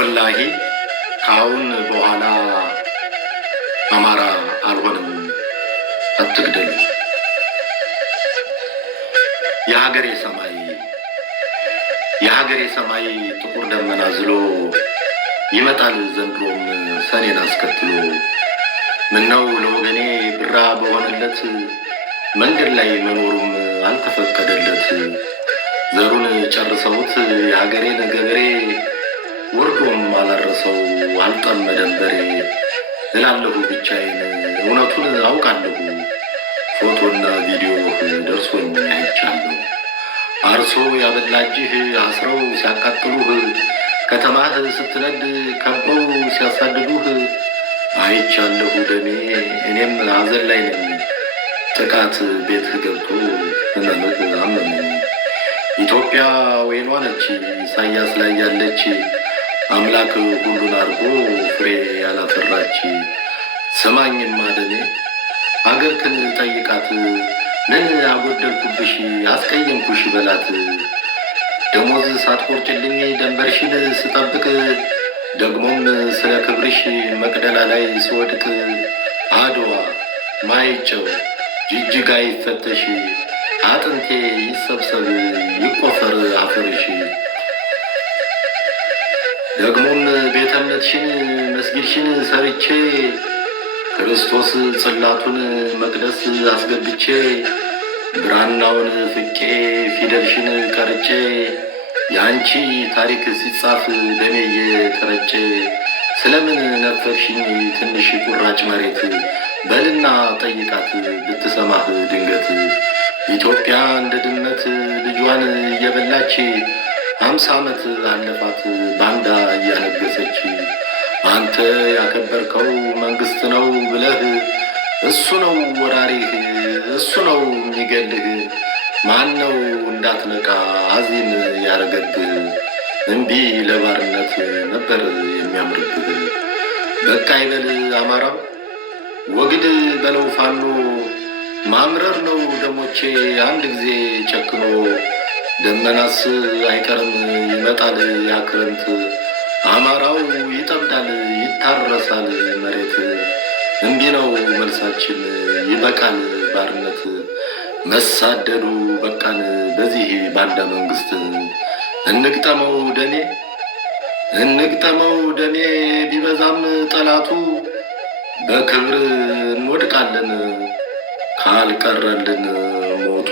ወላሂ ካሁን በኋላ አማራ አልሆንም አትግደሉ። የሀገሬ ሰማይ ጥቁር ደመና ዝሎ ይመጣል ዘንድሮም ሰኔን አስከትሎ። ምነው ለወገኔ ብራ በሆነለት መንገድ ላይ መኖሩም አልተፈቀደለት። ዘሩን ጨርሰውት የሀገሬን ገበሬ ወርዶም አላረሰው አልጠመደም በሬ። እላለሁ ብቻዬን እውነቱን አውቃለሁ፣ ፎቶና ቪዲዮ ደርሶኝ አይቻለሁ። አርሶ ያበላጅህ አስረው ሲያቃጥሉህ፣ ከተማህ ስትነድ ከበው ሲያሳድዱህ አይቻለሁ ደሜ እኔም ሐዘን ላይ ነኝ። ጥቃት ቤትህ ገብቶ ህመምህ አመመኝ። ኢትዮጵያ ወይኗ ነች ኢሳያስ ላይ ያለች፣ አምላክ ሁሉን አድርጎ ፍሬ ያላፈራች። ስማኝማ ደሜ አገርክን ጠይቃት፣ ምን አጎደልኩብሽ አስቀየምኩሽ በላት። ደሞዝ ሳትቆርጭልኝ ደንበርሽን ስጠብቅ፣ ደግሞም ስለ ክብርሽ መቅደላ ላይ ስወድቅ። አድዋ ማይጨው ጅጅጋ ይፈተሽ፣ አጥንቴ ይሰብሰብ ይቆፈር አፈርሽ። ደግሞም ቤተ እምነትሽን መስጊድሽን ሰርቼ፣ ክርስቶስ ጽላቱን መቅደስ አስገብቼ፣ ብራናውን ፍቄ ፊደልሽን ቀርጬ፣ የአንቺ ታሪክ ሲጻፍ ደሜ እየተረጨ። ስለምን ነፈግሽኝ ትንሽ ቁራጭ መሬት? በልና ጠይቃት ብትሰማህ ድንገት። ኢትዮጵያ እንደ ድመት ልጇን እየበላች 50 ዓመት አለፋት ባንዳ እያነገሰች። አንተ ያከበርከው መንግስት ነው ብለህ እሱ ነው ወራሪህ እሱ ነው የሚገልህ። ማን ነው እንዳትነቃ አዚም ያረገብህ? እምቢ ለባርነት ነበር የሚያምርብህ። በቃ ይበል አማራው ወግድ በለው ፋኖ፣ ማምረር ነው ደሞቼ አንድ ጊዜ ጨክኖ። ደመናስ አይቀርም ይመጣል ያክረምት፣ አማራው ይጠብዳል ይታረሳል መሬት። እምቢ ነው መልሳችን ይበቃል ባርነት፣ መሳደዱ በቃን በዚህ ባንዳ መንግስት። እንግጠመው ደሜ ቢበዛም ጠላቱ፣ በክብር እንወድቃለን ካልቀረልን ሞቱ።